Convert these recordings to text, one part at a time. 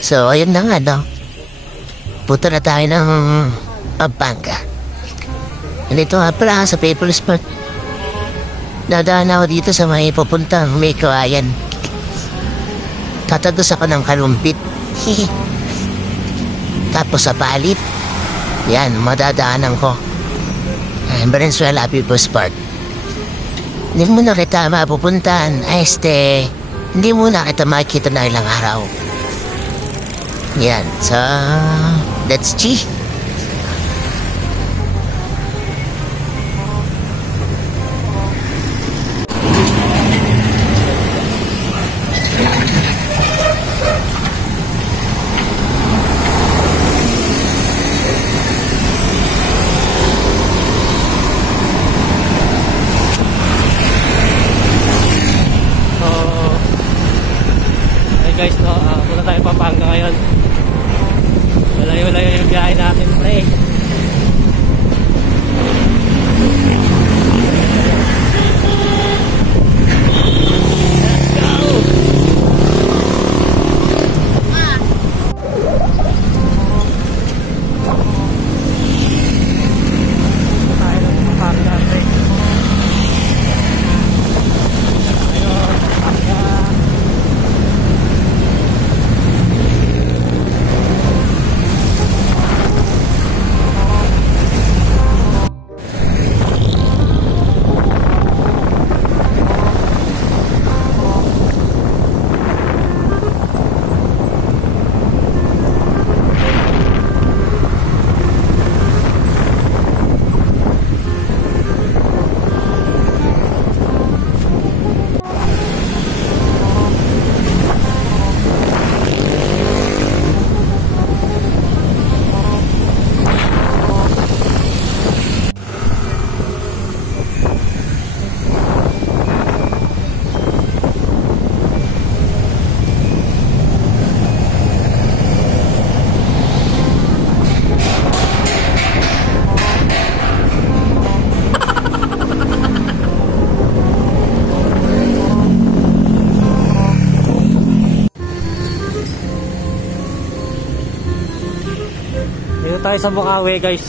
So, ayun na nga, no? Punta na tayo ng Pampanga. Nandito nga pala sa People's Park. Dadaan ako dito sa may pupuntang may kawayan. Tatagos ako ng kalumpit. Tapos sa palit. Yan, madadaanan ko. Valenzuela People's Park. Hindi mo na kita mapupuntahan. Hindi mo na kita makikita na ilang araw. Yan, so that's G. Guys, no, punta tayo Pampanga ngayon. Malayo-layo yung biyahe natin, pre. Dito tayo sa Bukawi, guys.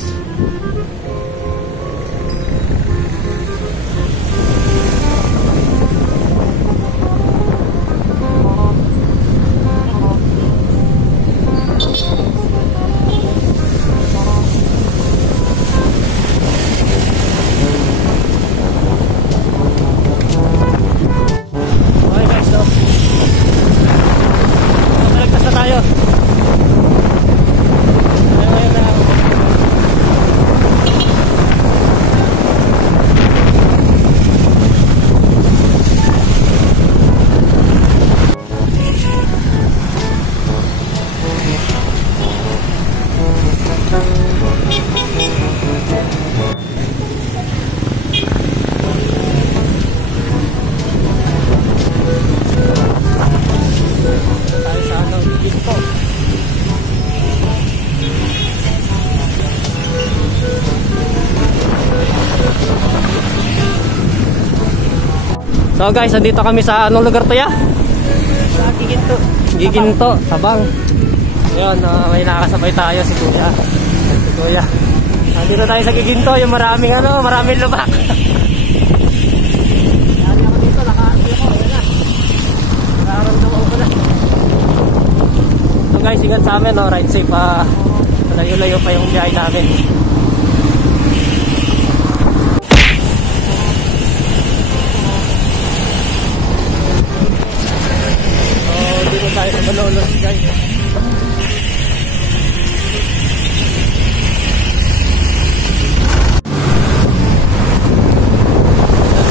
Okay, guys, no? Malagpas na tayo. So guys, andito kami sa anong lugar to ya? Sa Giginto. Giginto, Tabang. Ayun, may nakakasabay tayo si Kuya. Si Kuya. Andito tayo sa Giginto, yung maraming lubak. Lagi ako dito, nakaarti ako. Ayan na. Nakaramdaman ko na. So guys, ingat sa amin, no? Ride safe. Malayo-layo pa yung biyahe namin. Dito tayo sa Malolos, guys. So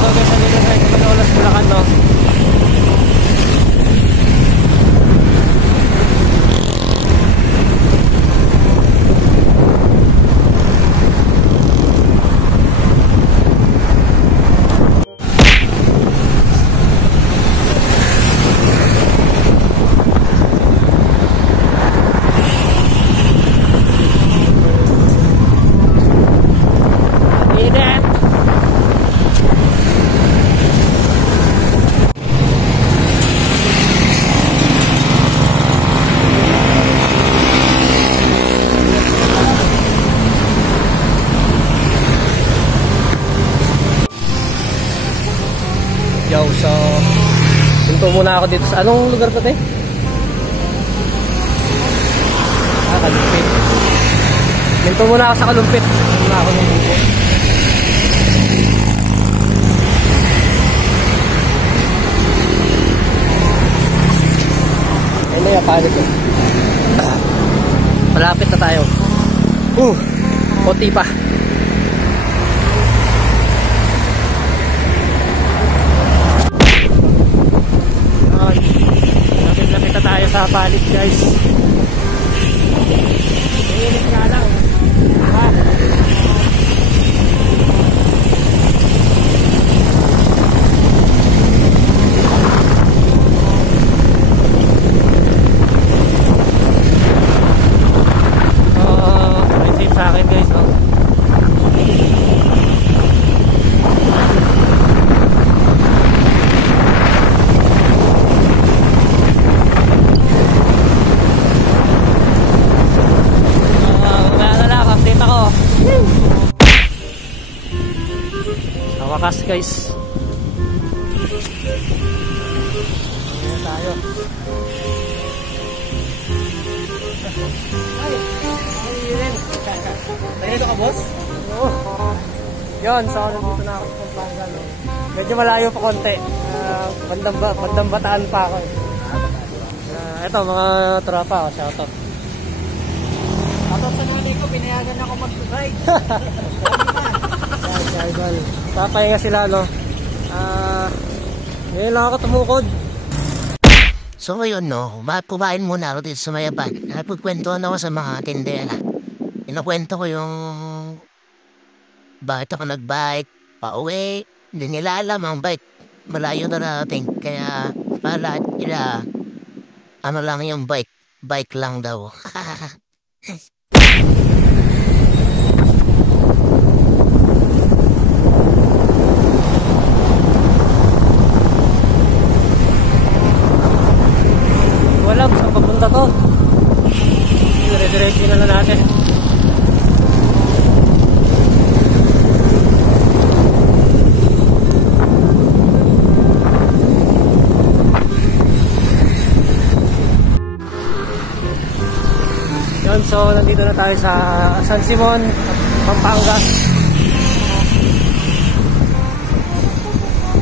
guys, nandito tayo sa Malolos, Bulacan, no? muna ako dito sa... Anong lugar pa tayo? Kalumpit. Minto muna ako sa Kalumpit. Muna ako ng buko. Ayun na yung palit eh. Malapit na tayo. Konti pa. Lapit na tayo sa palit, guys. Init nga lang. May safe sa akin, guys. Wakas, guys. Ayan tayo. Nahilo ka, boss? Oo. Yun, so nandito na ako sa Pampanga. No? Medyo malayo pa konti. Bandang Bataan pa ako. Ito, mga tropa ako. Shoutout. Shoutout sa nanay ko, pinayagan ako mag-ride. Idol. Papahinga sila, no? Ngayon lang ako tumukod. So ngayon, no, kumain muna ako dito sa Mayapan. Napagkwentuhan ako sa mga tindera. Inakwento ko yung bakit ako nag-bike, pauwi. Hindi nila alam ang bike. Malayo na natin. Kaya pala nila, ano lang yung bike. Bike lang daw. Alam saan papunta to. Dire-diretso na natin. Yun, so nandito na tayo sa San Simon, Pampanga.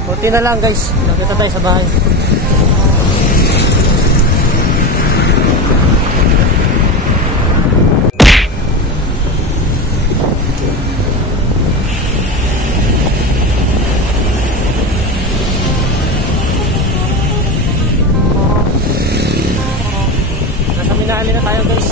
Kunti na lang, guys. Nakita tayo sa bahay. Minali na tayo, guys.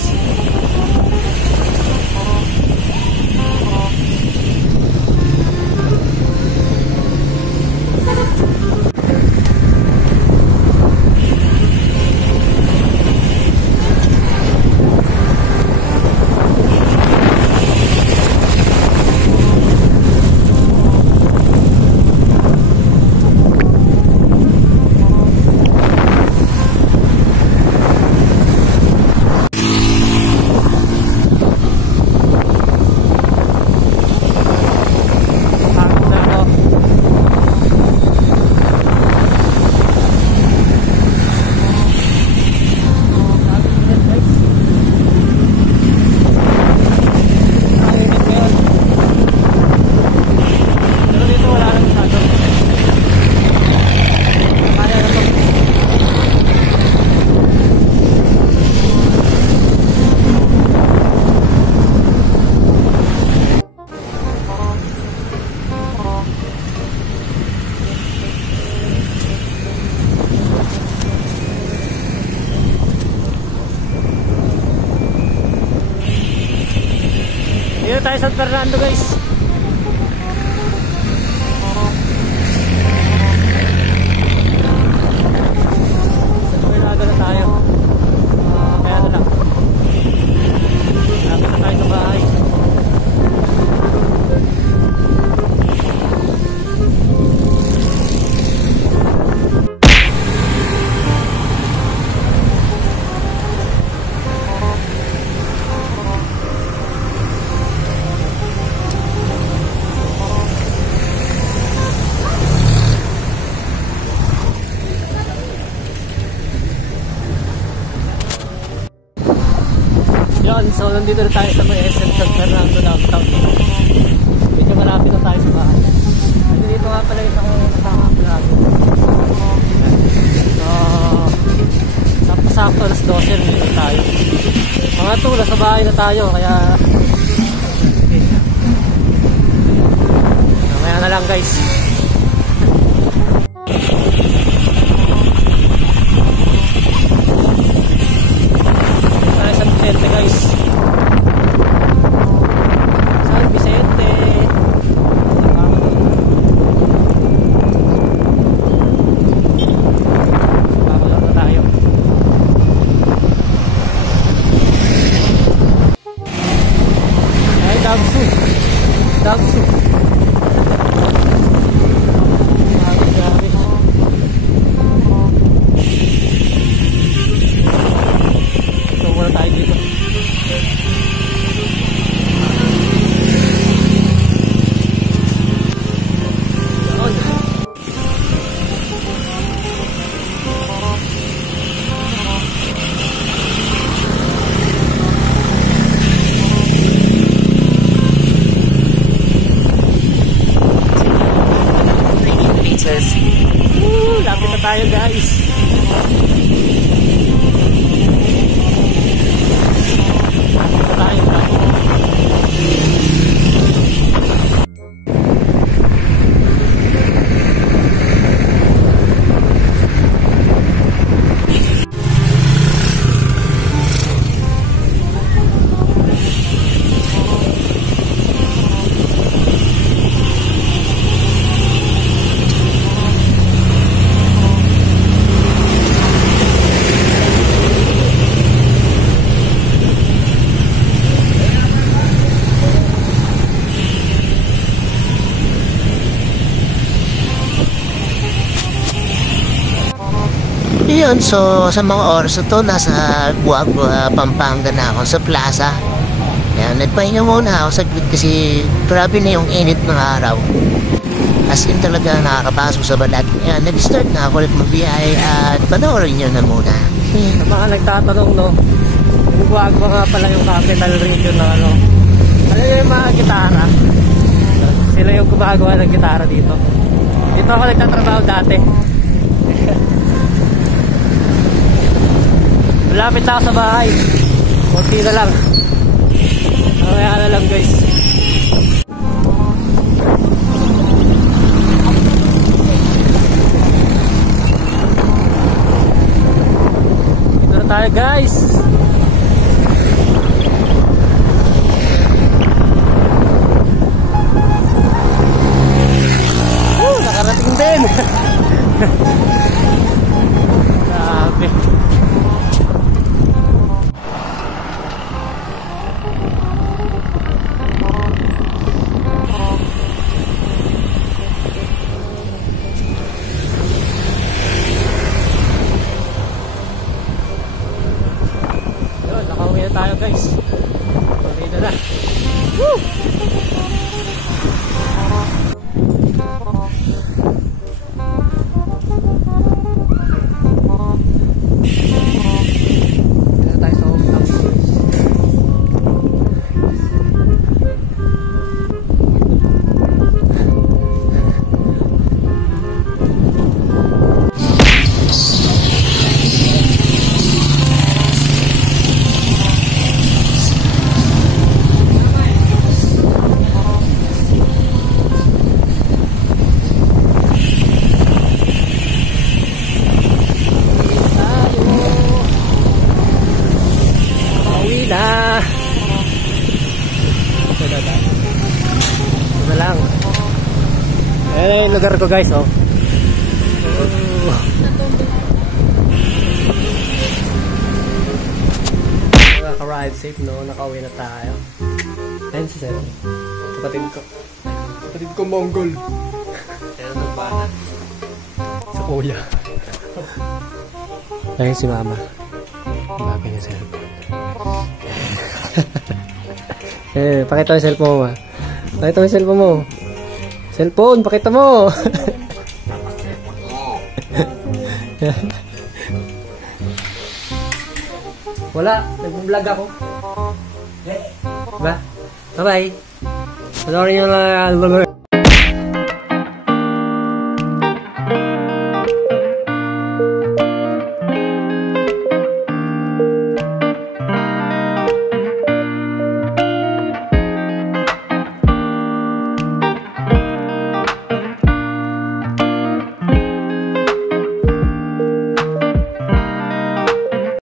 Dito tayo sa San Fernando, guys. Sa na tayo. Kaya na lang. Lapit na tayo sa bahay. Yun, so nandito na tayo sa may SM San Fernando downtown. Medyo malapit na tayo sa bahay. Dito nga pala yung nakakasama vlog. So, sakto alas 12 nandito tayo. Mga to, nasa bahay na tayo, kaya okay. Mamaya na lang guys. San Vicente guys. San Vicente. Babalot na tayo. Ay, Dabsu. Dabsu. Grabe. So, muna tayo dito. Lapit na tayo guys. Lapit na tayo. Yun, so sa mga oras na to, nasa Guagua, Pampanga na ako sa plaza. Ayan, nagpahinga muna ako saglit kasi grabe na yung init ng araw. As in talaga nakakapasok sa balat. Ayan, nag-start na ako ulit magbiyahe at panoorin nyo na muna. Sa mga nagtatanong, no, yung Guagua nga pala yung capital region na ano. Alam nyo yung mga gitara? Sila yung gumagawa ng gitara dito. Dito ako nagtatrabaho dati. Malapit na ako sa bahay. Kunti na lang. Mamaya na lang guys. Dito na tayo guys. Nakarating din. Grabe. Nakauwi na tayo guys. Pagkita na. Woo! Dito tayo sa hometown guys. Ito lang. Ayan yung lugar ko guys, oh. Naka-ride safe, no? Nakauwi na tayo. Ayan si Sir. Kapatid ko. Kapatid ko Mongol. Kaya nagbahan. Sa kuya. Ayan si Mama. Bagay niya Sir. Pakita mo yung cellphone mo, ma. Pakita mo yung cellphone mo. Cellphone, pakita mo. Wala, nag-vlog ako. Diba? Bye-bye. Panoorin nyo na